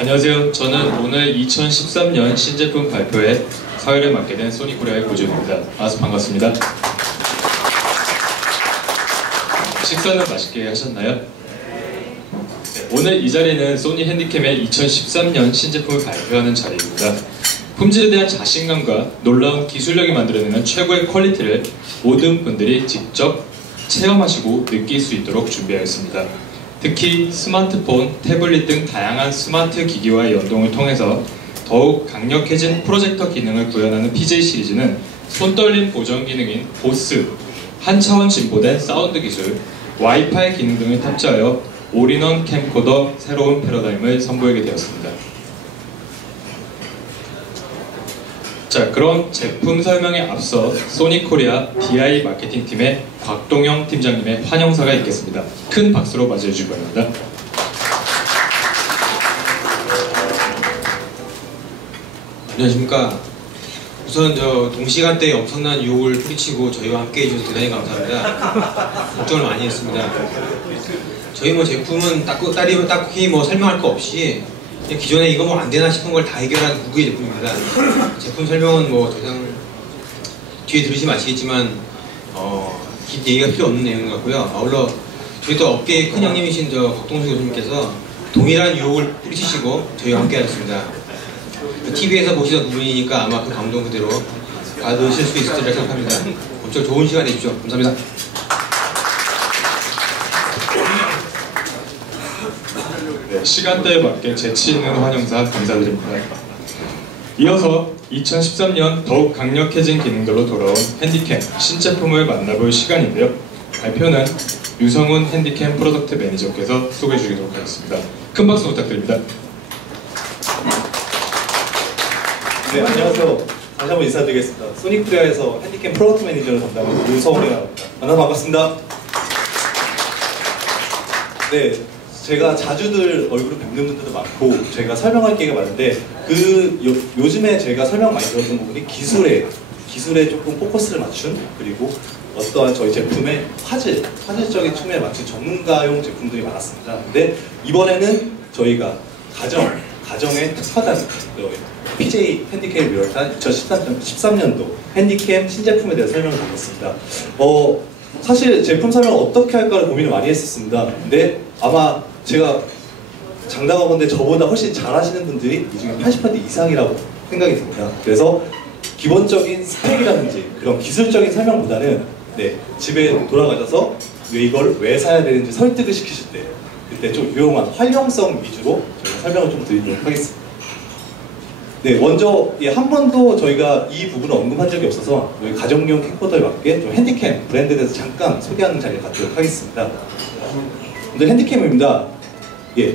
안녕하세요. 저는 오늘 2013년 신제품 발표에 사회를 맡게 된 소니코리아의 고준입니다. 반갑습니다. 식사는 맛있게 하셨나요? 네, 오늘 이 자리는 소니 핸디캠의 2013년 신제품을 발표하는 자리입니다. 품질에 대한 자신감과 놀라운 기술력이 만들어내는 최고의 퀄리티를 모든 분들이 직접 체험하시고 느낄 수 있도록 준비하였습니다. 특히 스마트폰, 태블릿 등 다양한 스마트 기기와의 연동을 통해서 더욱 강력해진 프로젝터 기능을 구현하는 PJ 시리즈는 손떨림 보정 기능인 보스, 한 차원 진보된 사운드 기술, 와이파이 기능 등을 탑재하여 올인원 캠코더 새로운 패러다임을 선보이게 되었습니다. 자, 그럼 제품 설명에 앞서 소니코리아 DI 마케팅팀의 곽동영 팀장님의 환영사가 있겠습니다. 큰 박수로 맞이해 주시기 바랍니다. 안녕하십니까. 우선 동시간대에 엄청난 유혹을 뿌리치고 저희와 함께 해주셔서 대단히 감사합니다. 걱정을 많이 했습니다. 저희 제품은 딱히 설명할 거 없이 그냥 기존에 이거 안 되나 싶은 걸 다 해결한 무구의 제품입니다. 제품 설명은 더 이상 뒤에 들으시면 아시겠지만 얘기가 필요 없는 내용 같고요. 아울러 저희 또 업계의 큰 형님이신 곽동수 교수님께서 동일한 유혹을 뿌리치시고 저희와 함께 하셨습니다. TV에서 보시던 부분이니까 아마 그 감동 그대로 받으실 수 있을 거라 생각합니다. 엄청 좋은 시간 되십시오. 감사합니다. 네, 시간대에 맞게 재치 있는 환영사 감사드립니다. 이어서 2013년 더욱 강력해진 기능들로 돌아온 핸디캠 신제품을 만나볼 시간인데요. 발표는 유성훈 핸디캠 프로덕트 매니저께서 소개해 주시도록 하겠습니다. 큰 박수 부탁드립니다. 네, 안녕하세요. 다시 한번 인사드리겠습니다. 소니코리아에서 핸디캠 프로덕트 매니저를 담당하는 유성훈이라고 합니다. 만나서 반갑습니다. 네, 제가 자주들 얼굴을 뵙는 분들도 많고 제가 설명할 기회가 많은데 요즘에 제가 설명 많이 들었던 부분이 기술에 조금 포커스를 맞춘, 그리고 어떠한 저희 제품의 화질적인 측면에 맞춘 전문가용 제품들이 많았습니다. 근데 이번에는 저희가 가정에 특화된 PJ 핸디캠을 비롯한 2013년도 핸디캠 신제품에 대해서 설명을 드리겠습니다. 사실 제품 설명을 어떻게 할까를 고민을 많이 했었습니다. 근데 아마 제가 장담하건대 저보다 훨씬 잘하시는 분들이 이 중에 80% 이상이라고 생각이 듭니다. 그래서 기본적인 스펙이라든지 그런 기술적인 설명보다는 집에 돌아가셔서 이걸 왜 사야 되는지 설득을 시키실 때 그때 좀 유용한 활용성 위주로 저희가 설명을 좀 드리도록 하겠습니다. 네, 먼저 한 번도 저희가 이 부분을 언급한 적이 없어서 가정용 캠코더에 맞게 좀 핸디캠 브랜드에 대해서 잠깐 소개하는 자리를 갖도록 하겠습니다. 먼저 핸디캠입니다.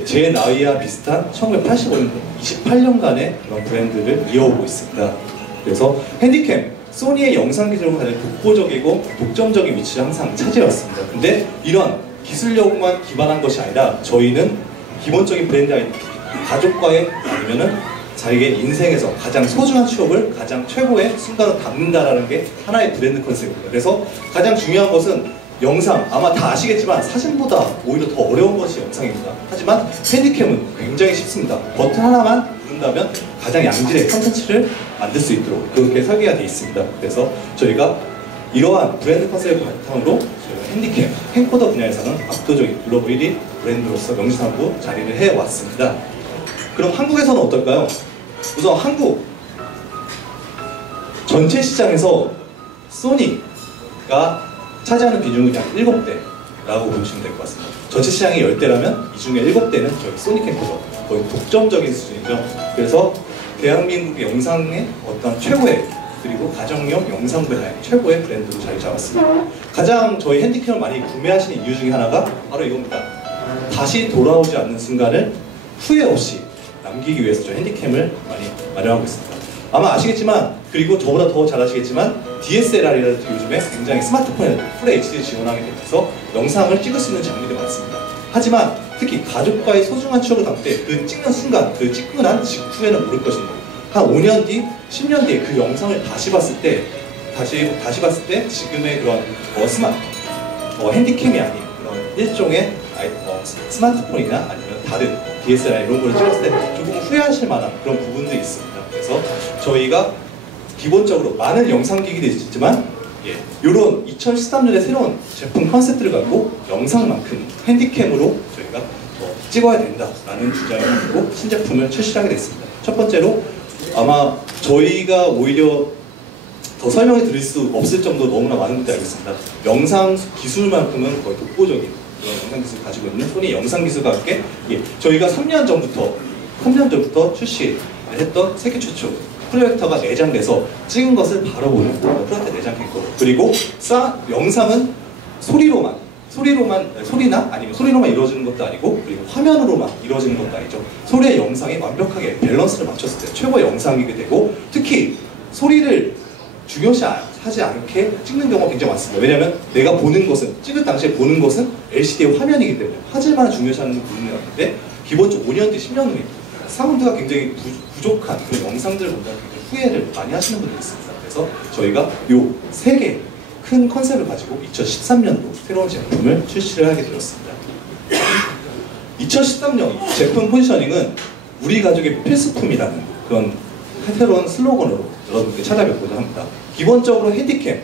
제 나이와 비슷한 1985년도 28년간의 그런 브랜드를 이어오고 있습니다. 그래서 핸디캠, 소니의 영상 기술은 가장 독보적이고 독점적인 위치를 항상 차지해왔습니다. 근데 이런 기술력만 기반한 것이 아니라 저희는 기본적인 브랜드 아이덴티티, 가족과의 아니면은 자기의 인생에서 가장 소중한 추억을 가장 최고의 순간으로 담는다라는 게 하나의 브랜드 컨셉입니다. 그래서 가장 중요한 것은 영상, 아마 다 아시겠지만 사진보다 오히려 더 어려운 것이 영상입니다. 하지만 핸디캠은 굉장히 쉽습니다. 버튼 하나만 누른다면 가장 양질의 컨텐츠를 만들 수 있도록 그렇게 설계가 되어 있습니다. 그래서 저희가 이러한 브랜드 컨셉을 바탕으로 핸디캠, 캠코더 분야에서는 압도적인 글로벌 1위 브랜드로서 명실상부 자리를 해왔습니다. 그럼 한국에서는 어떨까요? 우선 한국 전체 시장에서 소니가 차지하는 비중은 약 7대라고 보시면 될 것 같습니다. 전체 시장이 10대라면 이 중에 7대는 저희 소니 캠코더, 거의 독점적인 수준이죠. 그래서 대한민국의 영상의 어떤 최고의, 그리고 가정용 영상 분야의 최고의 브랜드로 자리 잡았습니다. 가장 저희 핸디캠을 많이 구매하시는 이유 중에 하나가 바로 이겁니다. 다시 돌아오지 않는 순간을 후회 없이 남기기 위해서 저희 핸디캠을 많이 마련하고 있습니다. 아마 아시겠지만, 그리고 저보다 더 잘 아시겠지만 DSLR이라든지 요즘에 굉장히 스마트폰에 풀 HD 지원하게 되면서 영상을 찍을 수 있는 장비들이 많습니다. 하지만 특히 가족과의 소중한 추억을 담을 때 그 찍는 순간, 그 찍고 난 직후에는 모를 것입니다. 한 5년 뒤, 10년 뒤에 그 영상을 다시 봤을 때 지금의 그런 핸디캠이 아닌 그런 일종의 스마트폰이나 아니면 다른 DSLR 이런 걸 찍었을 때 조금 후회하실 만한 그런 부분도 있습니다. 그래서 저희가 기본적으로 많은 영상기기도 있지만 이런 2013년에 새로운 제품 컨셉트를 갖고 영상만큼 핸디캠으로 저희가 찍어야 된다라는 주장을 가지고 신제품을 출시하게 됐습니다. 첫 번째로 아마 저희가 오히려 더 설명해 드릴 수 없을 정도로 너무나 많은 분들이 알겠습니다. 영상 기술만큼은 거의 독보적인 그런 영상 기술을 가지고 있는 소니 영상 기술과 함께 저희가 3년 전부터 출시했던 세계 최초 프로젝터가 내장돼서 찍은 것을 바로 보는 프로젝터 내장 캠코더, 그리고 영상은 소리나 아니면 소리로만 이루어지는 것도 아니고, 그리고 화면으로만 이루어지는 것도 아니죠. 소리의 영상에 완벽하게 밸런스를 맞췄을 때 최고의 영상이게 되고, 특히 소리를 중요시하지 않게 찍는 경우가 굉장히 많습니다. 왜냐하면 내가 보는 것은, 찍을 당시에 보는 것은 LCD의 화면이기 때문에 화질만 중요시하는 부분이 없는데, 기본적으로 5년 뒤, 10년 후에 사운드가 굉장히 부족한 그런 영상들을 본다는 후회를 많이 하시는 분들이 있습니다. 그래서 저희가 요 3개 큰 컨셉을 가지고 2013년도 새로운 제품을 출시를 하게 되었습니다. 2013년 제품 포지셔닝은 우리 가족의 필수품이라는 그런 새로운 슬로건으로 여러분께 찾아뵙고자 합니다. 기본적으로 핸디캠,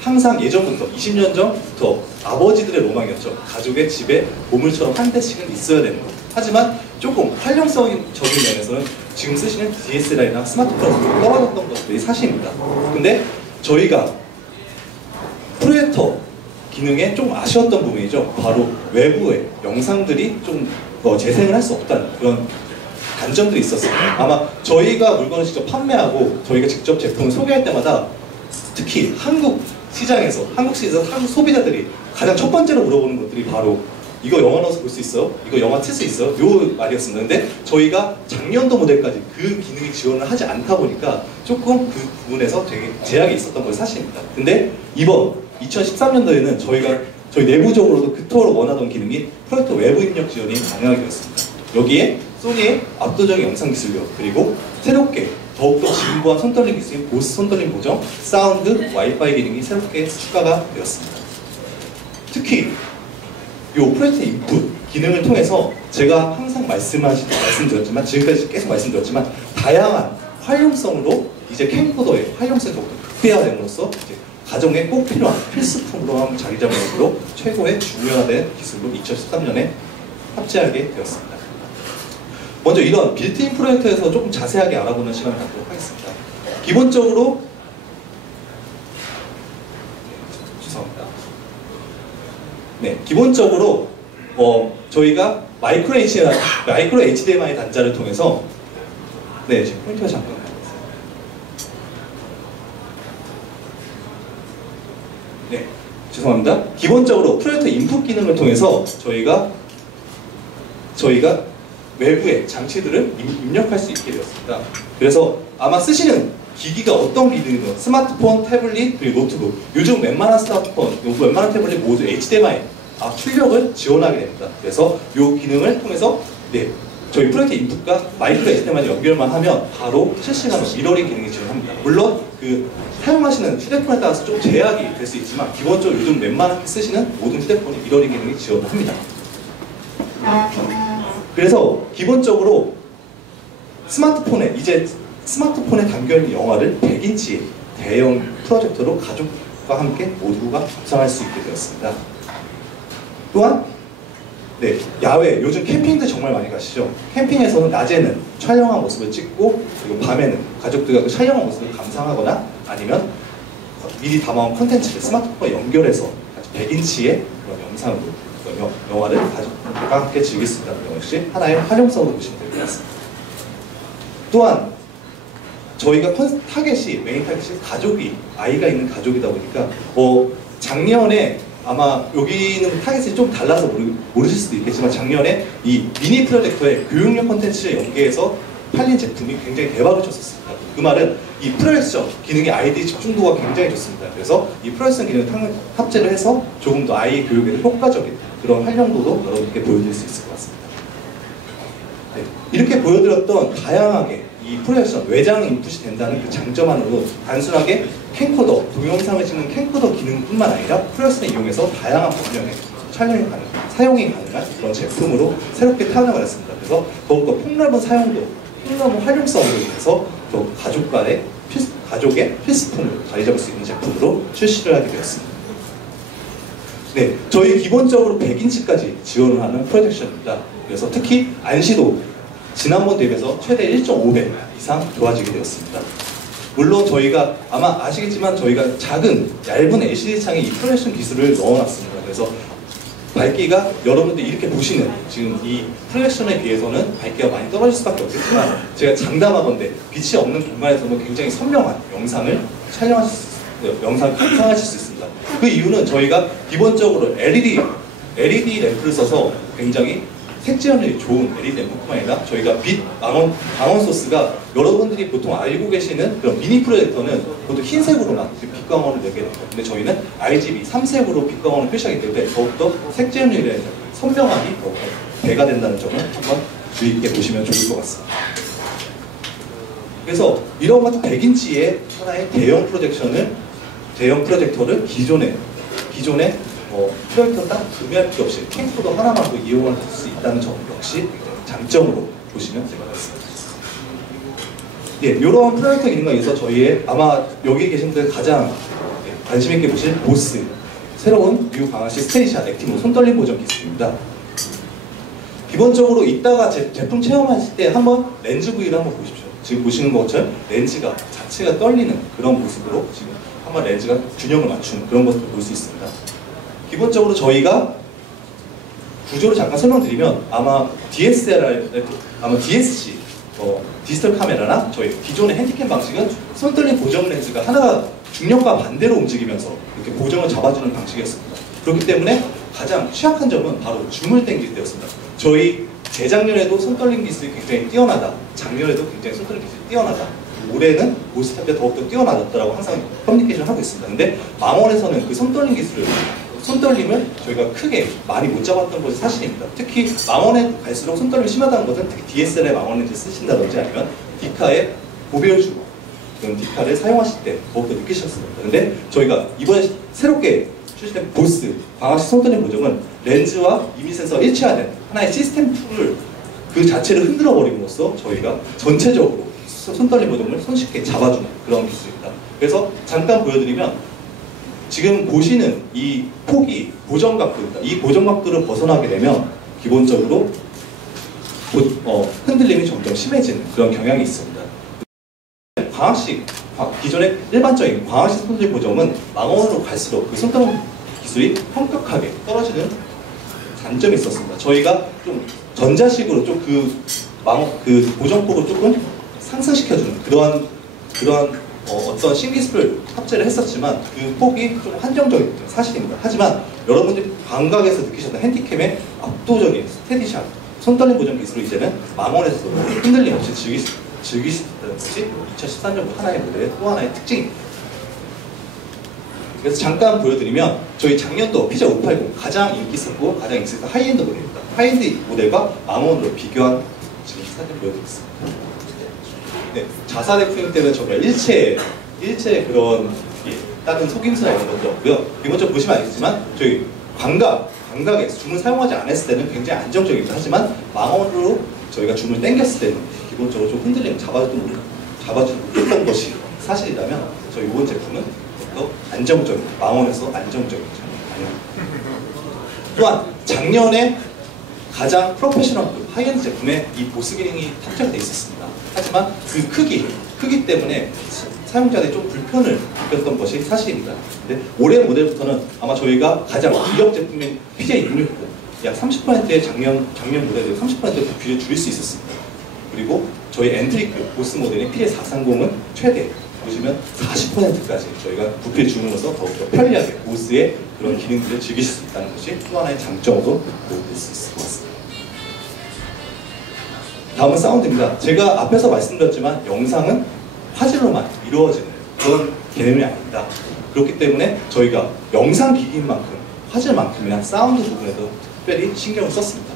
항상 예전부터 20년 전부터 아버지들의 로망이었죠. 가족의 집에 보물처럼 한 대씩은 있어야 되는 것. 하지만 조금 활용적인 면에서는 지금 쓰시는 DSLR이나 스마트폰에서 떨어졌던 것들이 사실입니다. 근데 저희가 프로젝터 기능에 좀 아쉬웠던 부분이죠. 바로 외부의 영상들이 좀 재생을 할 수 없다는 그런 단점들이 있었어요. 아마 저희가 물건을 직접 판매하고 저희가 직접 제품을 소개할 때마다 특히 한국 시장에서 한국 소비자들이 가장 첫 번째로 물어보는 것들이 바로 이거 영화 넣어서 볼 수 있어요? 이거 영화 틀 수 있어요? 요 말이었습니다. 근데 저희가 작년도 모델까지 그 기능이 지원을 하지 않다 보니까 조금 그 부분에서 되게 제약이 있었던 건 사실입니다. 근데 이번 2013년도에는 저희 내부적으로도 그토록 원하던 기능이 프로젝터 외부 입력 지원이 가능하게 되었습니다. 여기에 소니의 압도적인 영상 기술력, 그리고 새롭게 더욱더 진부한 손떨림 기술인 보스 손떨림 보정, 사운드, 와이파이 기능이 새롭게 추가가 되었습니다. 특히 이 프로젝터 인풋 기능을 통해서 제가 항상 말씀드렸지만, 지금까지 계속 말씀드렸지만, 다양한 활용성으로 이제 캠코더의 활용성이 더욱더 극대화됨으로써 이제 가정에 꼭 필요한 필수품으로 자리 잡음으로 최고의 중요화된 기술로 2013년에 합체하게 되었습니다. 먼저 이런 빌트인 프로젝터에서 조금 자세하게 알아보는 시간을 갖도록 하겠습니다. 기본적으로 기본적으로 저희가 마이크로 HDMI 단자를 통해서 지금 포인트가 잠깐 죄송합니다. 기본적으로 프로젝터 인풋 기능을 통해서 저희가 외부의 장치들을 입력할 수 있게 되었습니다. 그래서 아마 쓰시는 기기가 어떤 기기든 스마트폰, 태블릿, 그리고 노트북, 요즘 웬만한 스마트폰, 웬만한 태블릿 모두 HDMI 출력을 지원하게 됩니다. 그래서 이 기능을 통해서 저희 프로젝터 인풋과 마이크로 HDMI 연결만 하면 바로 실시간으로 미러링 기능이 지원합니다. 물론 사용하시는 휴대폰에 따라서 좀 제약이 될 수 있지만, 기본적으로 요즘 웬만하게 쓰시는 모든 휴대폰이 미러링 기능이 지원을 합니다. 그래서 기본적으로 스마트폰에 담겨있는 영화를 100인치 대형 프로젝터로 가족과 함께 모두가 감상할 수 있게 되었습니다. 또한 야외, 요즘 캠핑도 정말 많이 가시죠. 캠핑에서는 낮에는 촬영한 모습을 찍고, 그리고 밤에는 가족들과 그 촬영한 모습을 감상하거나, 아니면 미리 담아온 콘텐츠를 스마트폰에 연결해서 100인치의 그런 영상으로 영화를 가족과 함께 즐길 수 있다는 것 역시 하나의 활용성으로 보시면 될 것 같습니다. 또한 저희가 메인 타겟이 아이가 있는 가족이다 보니까 작년에 아마 여기는 타겟이 좀 달라서 모르실 수도 있겠지만, 작년에 이 미니 프로젝터에 교육용 콘텐츠를 연계해서 팔린 제품이 굉장히 대박을 쳤었습니다. 그 말은 이 프로젝션 기능의 아이들이 집중도가 굉장히 좋습니다. 그래서 이 프로젝션 기능을 탑재를 해서 조금 더 아이 교육에 효과적인 그런 활용도도 여러분께 보여드릴 수 있을 것 같습니다. 이렇게 보여드렸던 다양하게 이 프로젝션 외장 인풋이 된다는 그 장점만으로 단순하게 동영상을 찍는 캠코더 기능뿐만 아니라 프로젝션을 이용해서 다양한 방면의 촬영이 가능합니다. 사용이 가능한 그런 제품으로 새롭게 탄생을 했습니다. 그래서 더욱더 폭넓은 사용도, 폭넓은 활용성으로 인해서 또 가족의 필수품으로 자리 잡을 수 있는 제품으로 출시를 하게 되었습니다. 네, 저희 기본적으로 100인치까지 지원을 하는 프로젝션입니다. 그래서 특히 안시도 지난번 대비해서 최대 1.5배 이상 좋아지게 되었습니다. 물론 저희가 아마 아시겠지만 저희가 작은 얇은 LCD 창에 이 프로젝션 기술을 넣어놨습니다. 그래서 밝기가 여러분들이 이렇게 보시는 지금 이 프로젝션에 비해서는 밝기가 많이 떨어질 수밖에 없겠지만 제가 장담하건대 빛이 없는 공간에서는 굉장히 선명한 영상을 감상하실 수 있습니다. 그 이유는 저희가 기본적으로 LED 램프를 써서 굉장히 색지연율이 좋은 LED 램프뿐만 아니라 저희가 빛 방원 소스가 여러분들이 보통 알고 계시는 그런 미니 프로젝터는 보통 흰색으로만 빛광원을 내게 됩니다. 근데 저희는 RGB 3색으로 빛광원을 표시하기 때문에 더욱더 색지연율의 선명함이 더욱더 배가 된다는 점을 한번 주의 깊게 보시면 좋을 것 같습니다. 그래서 이런 같은 100인치의 하나의 대형 프로젝터를 기존에 프로젝터 딱 구매할 필요 없이 캠코더 하나만도 이용할 수 있다는 점 역시 장점으로 보시면 될 것 같습니다. 예, 이러한 프로젝터 기능과 있어서 저희의 아마 여기 계신 분들 가장 관심 있게 보실 보스 새로운 뉴 방아시 스테디샷 액티브 손떨림 보정 기술입니다. 기본적으로 이따가 제품 체험하실 때 한번 렌즈 부위를 한번 보십시오. 지금 보시는 것처럼 렌즈가 자체가 떨리는 그런 모습으로 지금 한번 렌즈가 균형을 맞추는 그런 모습을 볼 수 있습니다. 기본적으로 저희가 구조를 잠깐 설명드리면 아마 DSC 디지털 카메라나 저희 기존의 핸디캠 방식은 손떨림 보정 렌즈가 하나가 중력과 반대로 움직이면서 이렇게 보정을 잡아주는 방식이었습니다. 그렇기 때문에 가장 취약한 점은 바로 줌을 당길 때였습니다. 저희 재작년에도 손떨림 기술이 굉장히 뛰어나다, 작년에도 굉장히 손떨림 기술이 뛰어나다, 올해는 보스탑 때 더욱더 뛰어나졌다고 항상 커뮤니케이션을 하고 있습니다. 근데 망원에서는 그 손떨림을 저희가 크게 많이 못 잡았던 것이 사실입니다. 특히 망원에 갈수록 손떨림이 심하다는 것은 특히 DSLR 망원 렌즈 쓰신다든지 아니면 디카의 고배율 그런 디카를 사용하실 때 더욱더 느끼셨습니다. 근데 저희가 이번에 새롭게 출시된 보스 광학식 손떨림 보정은 렌즈와 이미 센서가 일체화된 하나의 시스템 툴을 그 자체를 흔들어 버림으로써 저희가 전체적으로 손떨림 보정을 손쉽게 잡아주는 그런 기술입니다. 그래서 잠깐 보여드리면 지금 보시는 이 폭이 고정각도입니다. 이 고정각도를 벗어나게 되면 기본적으로 흔들림이 점점 심해지는 그런 경향이 있습니다. 기존의 일반적인 광학식 손떨림 보정은 망원으로 갈수록 그 손떨림 기술이 현격하게 떨어지는 단점이 있었습니다. 저희가 좀 전자식으로 좀 그 보정폭을 조금 상승시켜주는 그러한 어떤 신기술을 탑재를 했었지만 그 폭이 좀 한정적인 사실입니다. 하지만 여러분들이 광각에서 느끼셨던 핸디캠의 압도적인 스테디샷 손떨림 보정 기술을 이제는 망원에서도 흔들림 없이 즐길 수 있다는 것이 2013년도 하나의 모델의 또 하나의 특징입니다. 그래서 잠깐 보여드리면 저희 작년도 피자 580 가장 인기 있었고 가장 인기 있었던 하이엔드 모델입니다. 하이엔드 모델과 망원으로 비교한 지금 사진 보여드리겠습니다. 네, 자사대 프레임 때문에 정말 일체 그런 다른 속임수나 이런 것도 없고요. 기본적으로 보시면 알겠지만 저희 광각에 줌을 사용하지 않았을 때는 굉장히 안정적입니다. 하지만 망원으로 저희가 줌을 당겼을 때는 기본적으로 좀 흔들림을 잡아주지 못했던 것이 사실이라면 저희 이번 제품은 더 안정적인 망원에서 안정적인 제품입니다. 또한 작년에 가장 프로페셔널급 하이엔드 제품에 이 보스 기능이 탑재되어 있었습니다. 하지만 그 크기 때문에 사용자들이 좀 불편을 느꼈던 것이 사실입니다. 근데 올해 모델부터는 아마 저희가 가장 기업 제품인 PJ660 약 30%의 작년 모델에 30%의 부피를 줄일 수 있었습니다. 그리고 저희 엔트리급 보스 모델인 PJ430은 최대 보시면 40%까지 저희가 부피를 줄임으로써 더욱더 편리하게 보스의 그런 기능들을 즐기실 수 있다는 것이 또 하나의 장점으로 볼 수 있을 것 같습니다. 다음은 사운드입니다. 제가 앞에서 말씀드렸지만 영상은 화질로만 이루어지는 그런 개념이 아닙니다. 그렇기 때문에 저희가 영상 기기인 만큼 화질만큼이나 사운드 부분에도 특별히 신경을 썼습니다.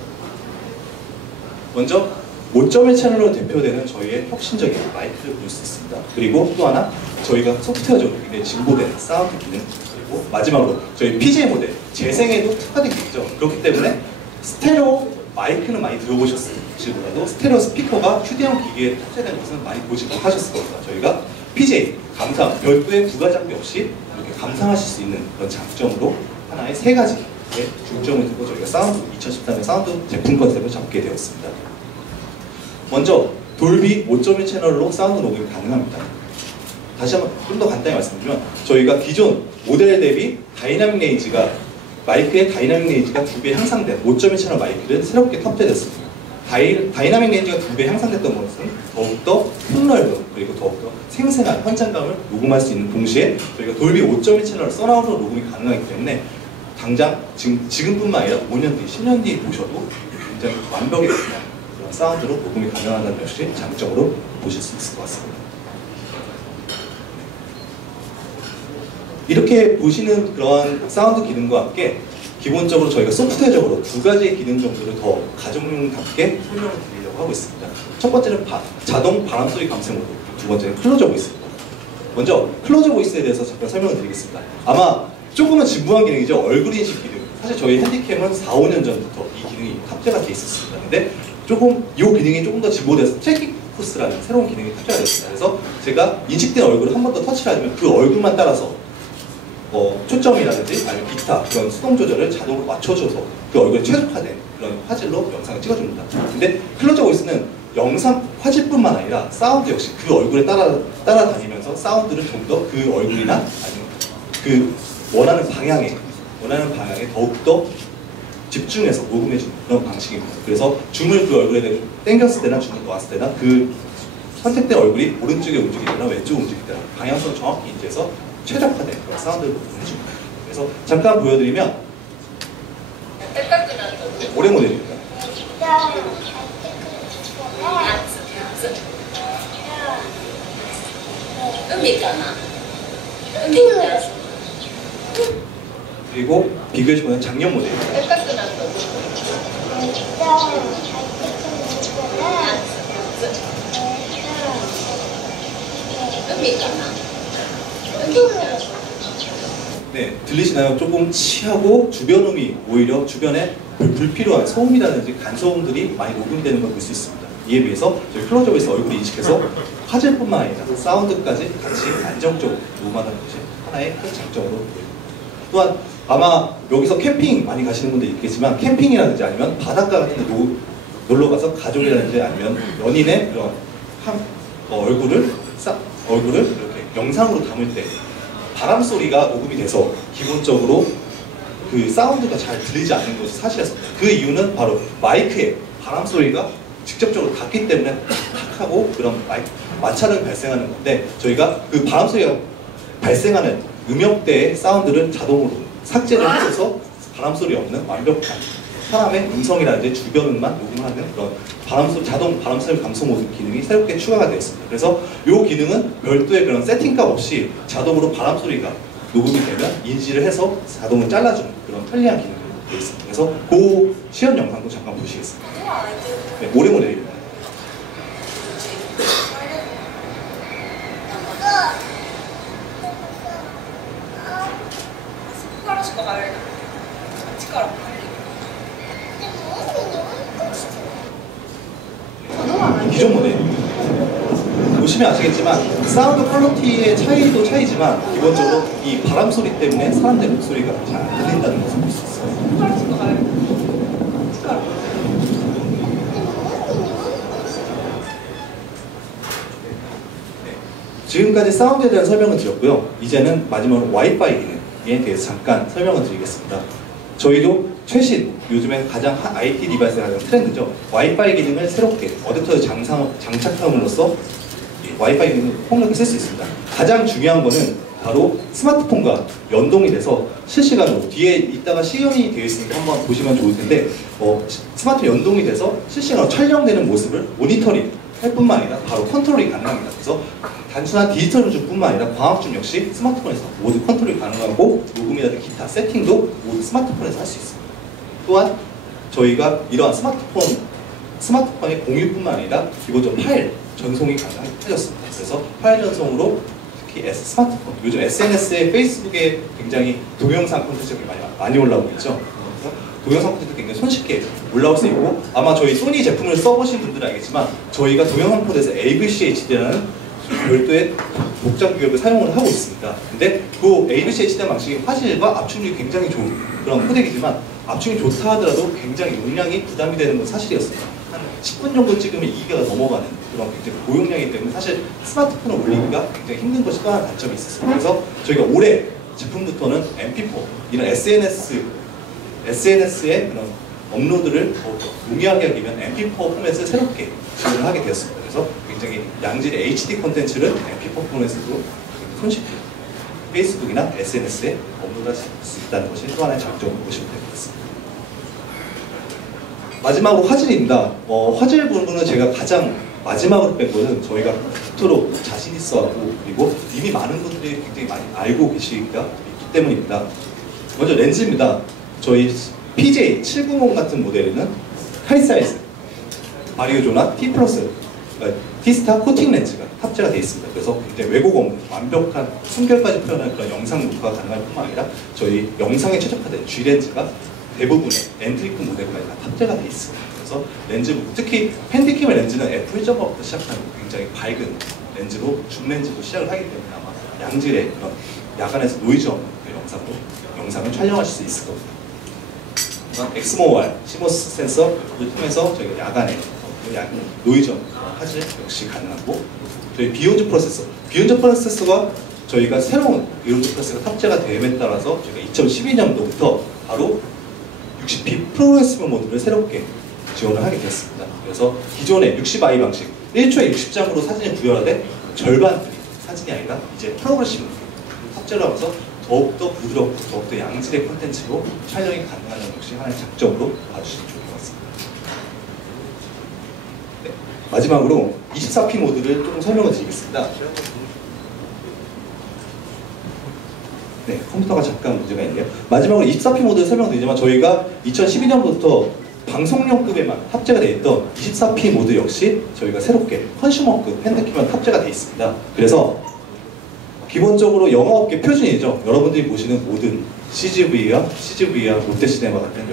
먼저 5.1 채널로 대표되는 저희의 혁신적인 마이크를 볼 수 있습니다. 그리고 또 하나 저희가 소프트웨어적으로 굉장히 진보된 사운드 기능, 그리고 마지막으로 저희 PJ 모델 재생에도 특화된 기기죠. 그렇기 때문에 스테레오 마이크는 많이 들어보셨을지 몰라도 스테레오 스피커가 휴대용 기기에 탑재된 것은 많이 보지 못하셨을 겁니다. 저희가 PJ, 감상, 별도의 부가 장비 없이 이렇게 감상하실 수 있는 그런 장점으로 하나의 세 가지의 중점을 두고 저희가 사운드 2013년 사운드 제품 컨셉을 잡게 되었습니다. 먼저 돌비 5.1 채널로 사운드 녹음이 가능합니다. 다시 한번 좀 더 간단히 말씀드리면 저희가 기존 모델 대비 다이나믹 레인지가 마이크의 다이나믹 레인지가 2배 향상된 5.1 채널 마이크를 새롭게 탑재됐습니다. 다이나믹 레인지가 2배 향상됐던 것은 더욱더 폭넓은 그리고 더욱더 생생한 현장감을 녹음할 수 있는 동시에 저희가 돌비 5.1 채널 서라운드로 녹음이 가능하기 때문에 당장 지금뿐만 아니라 5년 뒤, 10년 뒤 보셔도 굉장히 완벽에 가까운 그런 사운드로 녹음이 가능하다는 것이 장점으로 보실 수 있을 것 같습니다. 이렇게 보시는 그런 사운드 기능과 함께 기본적으로 저희가 소프트웨어적으로 두 가지의 기능 정도를 더 가정용답게 설명을 드리려고 하고 있습니다. 첫 번째는 자동 바람소리 감쇄 모드, 두 번째는 클로저 보이스입니다. 먼저 클로저 보이스에 대해서 잠깐 설명을 드리겠습니다. 아마 조금은 진부한 기능이죠. 얼굴 인식 기능. 사실 저희 핸디캠은 4, 5년 전부터 이 기능이 탑재가 되어 있었습니다. 근데 이 기능이 조금 더 진보돼서 트래킹 포스라는 새로운 기능이 탑재가 됐습니다. 그래서 제가 인식된 얼굴을 한 번 더 터치를 하면 그 얼굴만 따라서 초점이라든지 아니면 기타 그런 수동 조절을 자동으로 맞춰줘서 그 얼굴에 최적화된 그런 화질로 영상을 찍어줍니다. 근데 클로저 보이스는 영상 화질뿐만 아니라 사운드 역시 그 얼굴에 따라다니면서 사운드를 좀 더 그 얼굴이나 아니면 그 원하는 방향에 더욱더 집중해서 녹음해주는 그런 방식입니다. 그래서 줌을 그 얼굴에 당겼을 때나 줌을 놓았을 때나 그 선택된 얼굴이 오른쪽에 움직이거나 왼쪽에 움직이거나 방향성을 정확히 인지해서 최적화된 그런 사운드를 녹음해줍니다. 그래서 잠깐 보여드리면 올해 모델입니다. 그리고 비교해주면 작년 모델입니다. 네, 들리시나요? 조금 치하고 주변음이 오히려 주변에 불필요한 소음이라든지 간소음들이 많이 녹음이 되는 걸 볼 수 있습니다. 이에 비해서 저희 클로저에서 얼굴을 인식해서 화질뿐만 아니라 사운드까지 같이 안정적으로 녹음하는 것이 하나의 큰 장점으로 보입니다. 또한 아마 여기서 캠핑 많이 가시는 분들 있겠지만 캠핑이라든지 아니면 바닷가 같은 데 놀러 가서 가족이라든지 아니면 연인의 그런 얼굴을 이렇게 영상으로 담을 때 바람 소리가 녹음이 돼서 기본적으로 그 사운드가 잘 들리지 않는 것이 사실이었습니다. 그 이유는 바로 마이크에 바람 소리가 직접적으로 닿기 때문에 탁 하고 그런 마찰을 발생하는 건데 저희가 그 바람 소리가 발생하는 음역대의 사운드를 자동으로 삭제를 해줘서 바람 소리 없는 완벽한 사람의 음성이라든지 주변음만 녹음하는 그런 자동 바람소리 감소 모드 기능이 새롭게 추가가 되었습니다. 그래서 이 기능은 별도의 그런 세팅값 없이 자동으로 바람소리가 녹음이 되면 인지를 해서 자동으로 잘라주는 그런 편리한 기능이 되어 있습니다. 그래서 그 시연 영상도 잠깐 보시겠습니다. 네, 올해 모델입니다. 기존 모델 보시면 아시겠지만 사운드 퀄리티의 차이도 차이지만 기본적으로 이 바람 소리 때문에 사람들 목소리가 잘 안 들린다는 것을 볼 수 있어요. 지금까지 사운드에 대한 설명을 드렸고요. 이제는 마지막으로 와이파이 기능에 대해서 잠깐 설명을 드리겠습니다. 저희도 최신, 요즘에 가장 IT 디바이스의 가장 트렌드죠. 와이파이 기능을 새롭게 어댑터에 장착함으로써 와이파이 기능을 폭넓게 쓸 수 있습니다. 가장 중요한 거는 바로 스마트폰과 연동이 돼서 실시간으로 뒤에 이따가 시연이 되어 있으니까 한번 보시면 좋을 텐데 스마트폰 연동이 돼서 실시간으로 촬영되는 모습을 모니터링 할 뿐만 아니라 바로 컨트롤이 가능합니다. 그래서 단순한 디지털 음주뿐만 아니라 광학줌 역시 스마트폰에서 모두 컨트롤이 가능하고 녹음이라든지 기타 세팅도 모두 스마트폰에서 할 수 있습니다. 또한 저희가 이러한 스마트폰의 공유뿐만 아니라 기본적으로 파일 전송이 가능해졌습니다. 그래서 파일 전송으로 특히 스마트폰, 요즘 SNS에 페이스북에 굉장히 동영상 콘텐츠가 많이 올라오고 있죠. 그래서 동영상 콘텐츠 굉장히 손쉽게 올라올 수 있고 아마 저희 소니 제품을 써보신 분들은 알겠지만 저희가 동영상 코드에서 AVC-HD라는 별도의 복잡 규격을 사용을 하고 있습니다. 근데 그 AVC-HD 방식이 화질과 압축률이 굉장히 좋은 그런 코덱이지만 압축이 좋다 하더라도 굉장히 용량이 부담이 되는 건 사실이었습니다. 한 10분 정도 찍으면 2기가 넘어가는 그런 굉장히 고용량이기 때문에 사실 스마트폰을 올리기가 굉장히 힘든 것이 또 하나 단점이 있었어요. 그래서 저희가 올해 제품부터는 MP4 이런 SNS의 그런 업로드를 더 용이하게 하기 위한 MP4 포맷을 새롭게 지원을 하게 되었습니다. 그래서 굉장히 양질의 HD 콘텐츠를 MP4 포맷으로 손쉽게 페이스북이나 SNS에 업로드할 수 있다는 것이 또 하나의 장점으로 보시면 될 것 같습니다. 마지막으로 화질입니다. 화질 부분은 제가 가장 마지막으로 뺀 거는 저희가 그토록 자신 있어하고 그리고 이미 많은 분들이 굉장히 많이 알고 계시기가 있기 때문입니다. 먼저 렌즈입니다. 저희 PJ 790 같은 모델에는 하이 사이즈 바리오조나 T 플러스 T스타 코팅 렌즈가 탑재가 되어 있습니다. 그래서 굉장히 왜곡 없는 완벽한 순결까지 표현할 그런 영상 녹화가 가능할 뿐만 아니라 저희 영상에 최적화된 G 렌즈가 대부분의 엔트리급 모델까지 다 탑재가 되어 있습니다. 그래서 렌즈 특히 핸디캠의 렌즈는 F1.5부터 시작하는 굉장히 밝은 렌즈로 줌 렌즈로 시작을 하기 때문에 아마 양질의 그런 야간에서 노이즈 없는 영상을 촬영하실 수 있을 겁니다. 엑스모R 시모스 센서를 통해서 저희가 야간에 노이즈 없는 화질 역시 가능하고 저희 비욘즈 프로세서가 저희가 새로운 비욘즈 프로세서가 탑재가 됨에 따라서 저희가 2012년도부터 바로 60p 프로그레시브 모드를 새롭게 지원을 하게 되었습니다. 그래서 기존의 60i 방식 1초에 60장으로 사진을 구현하되 절반 사진이 아니라 이제 프로그레시브 탑재를 하면서 더욱더 부드럽고 더욱더 양질의 콘텐츠로 촬영이 가능하다는 것이 하나의 장점으로 봐주시면 좋을 것 같습니다. 네, 마지막으로 24p 모드를 조금 설명을 드리겠습니다. 네, 컴퓨터가 잠깐 문제가 있네요. 마지막으로 24p 모드를 설명드리지만 저희가 2012년부터 방송용급에만 탑재가 되어 있던 24p 모드 역시 저희가 새롭게 컨슈머급 핸드캠만 탑재가 되어 있습니다. 그래서 기본적으로 영화업계 표준이죠. 여러분들이 보시는 모든 CGV와 롯데시네마 같은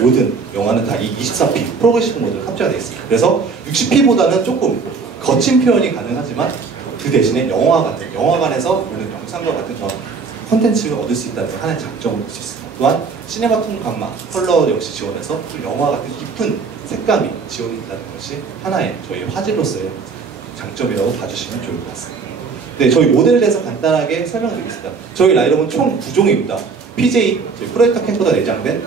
모든 영화는 다 이 24p 프로그레시브 모드를 탑재가 되어 있습니다. 그래서 60p보다는 조금 거친 표현이 가능하지만 그 대신에 영화관에서 보는 영상과 같은 콘텐츠를 얻을 수 있다는 하나의 장점을 볼 수 있습니다. 또한 시네마톤 감마, 컬러 역시 지원해서 영화 같은 깊은 색감이 지원이 된다는 것이 하나의 저희 화질로서의 장점이라고 봐주시면 좋을 것 같습니다. 네, 저희 모델에 대해서 간단하게 설명드리겠습니다. 저희 라이트업은 총 9종입니다. PJ, 저희 프로젝터 캠코더 내장된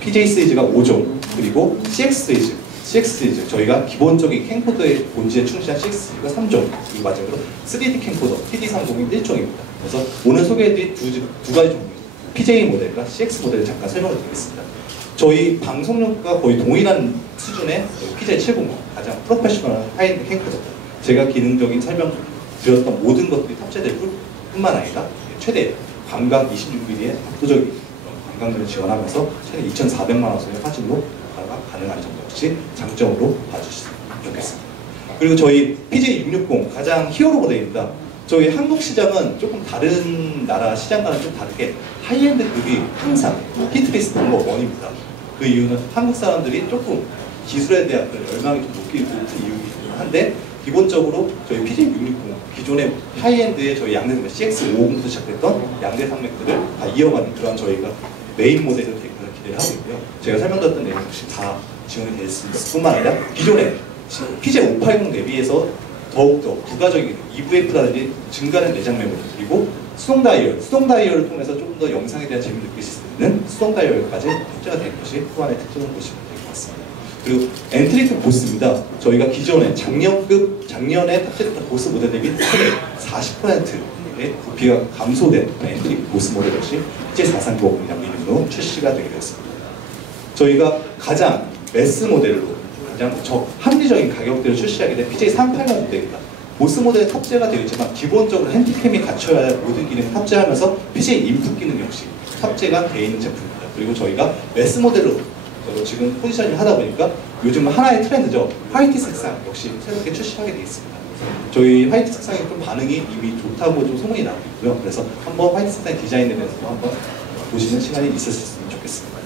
PJ 시리즈가 5종, 그리고 CX 시리즈, 저희가 기본적인 캠코더의 본질에 충실한 CX 시리즈가 3종, 그리고 마지막으로 3D 캠코더 PD301 1종입니다. 그래서 오늘 소개해드릴 두 가지 종류, PJ 모델과 CX 모델을 잠깐 설명을 드리겠습니다. 저희 방송용과 거의 동일한 수준의 PJ 790, 가장 프로페셔널한 하이엔드 캠코더, 제가 기능적인 설명 드렸던 모든 것들이 탑재될 뿐만 아니라 최대 광각 26mm의 압도적인 광각률을 지원하면서 최대 2,400만 화소의 화질로 가능한 점 역시 장점으로 봐주시면 좋겠습니다. 그리고 저희 PJ660 가장 히어로 모델입니다. 저희 한국 시장은 조금 다른 나라 시장과는 좀 다르게 하이엔드급이 항상 히트리스트 넘버 1입니다. 그 이유는 한국 사람들이 조금 기술에 대한 열망이 좀 높은 이유이긴 한데 기본적으로 저희 PJ660 기존의 하이엔드의 저희 양대 산맥 CX550부터 시작됐던 양대 산맥들을 다 이어가는 그런 저희가 메인 모델을 기대를 하고 있고요. 제가 설명드렸던 내용 역시 다 지원이 될 수 있을 뿐만 아니라 기존의 PJ580 대비해서 더욱더 부가적인 EVF라든지 증가된 내장 메모리 그리고 수동 다이얼을 통해서 조금 더 영상에 대한 재미를 느낄 수 있는 수동 다이얼까지 탑재가 된 것이 또 하나의 특징을 보시면 될 것 같습니다. 그리고 엔트리급 보스입니다. 저희가 기존에 작년에 탑재됐던 보스 모델 대비 40%의 부피가 감소된 엔트리급 보스 모델 역시 PJ4390이라는 이름으로 출시가 되게 되었습니다. 저희가 가장 매스 모델로 가장 합리적인 가격대를 출시하게 된 PJ380 모델입니다. 보스 모델에 탑재가 되어 있지만 기본적으로 핸디캠이 갖춰야 할 모든 기능을 탑재하면서 PJ 인풋 기능 역시 탑재가 되어 있는 제품입니다. 그리고 저희가 매스 모델로 지금 포지셔닝을 하다 보니까 요즘 하나의 트렌드죠. 화이트 색상 역시 새롭게 출시하게 되어 있습니다. 저희 화이트 색상의 좀 반응이 이미 좋다고 좀 소문이 나고 있고요. 그래서 한번 화이트 색상의 디자인에 대해서 한번 보시는 시간이 있었으면 좋겠습니다.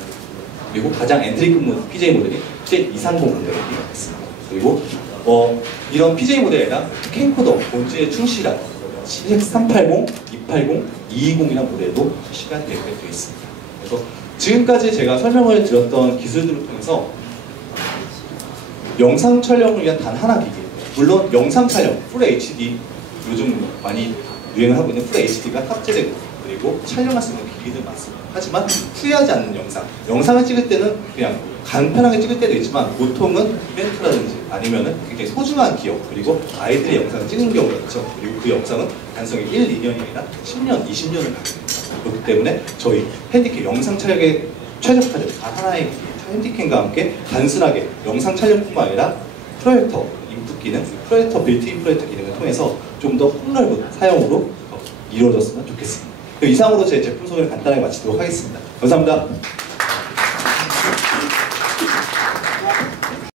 그리고 가장 엔트리급 PJ 모델이 PJ230 모델을 이용했습니다. 그리고 이런 PJ 모델이나 캠코더 본질에 충실한 CX380, 280, 220이라는 모델도 출시가 되어 있습니다. 그래서 지금까지 제가 설명을 드렸던 기술들을 통해서 영상 촬영을 위한 단 하나 기기, 물론 영상 촬영, 풀 HD, 요즘 많이 유행을 하고 있는 풀 HD가 탑재되고 그리고 촬영할 수 있는 기기들 많습니다. 하지만 후회하지 않는 영상을 찍을 때는 그냥 간편하게 찍을 때도 있지만 보통은 이벤트라든지 아니면은 굉장히 소중한 기억 그리고 아이들의 영상을 찍는 경우가 있죠. 그리고 그 영상은 단성이 1, 2년이 아니라 10년, 20년을 가게 됩니다. 그렇기 때문에 저희 핸디캠 영상 촬영에 최적화된 단 하나의 기기 핸디캠과 함께 단순하게 영상 촬영뿐만 아니라 프로젝터 인풋 기능, 프로젝터 빌트인 프로젝터 기능을 통해서 좀 더 폭넓은 사용으로 이루어졌으면 좋겠습니다. 이상으로 제 제품 소개를 간단하게 마치도록 하겠습니다. 감사합니다.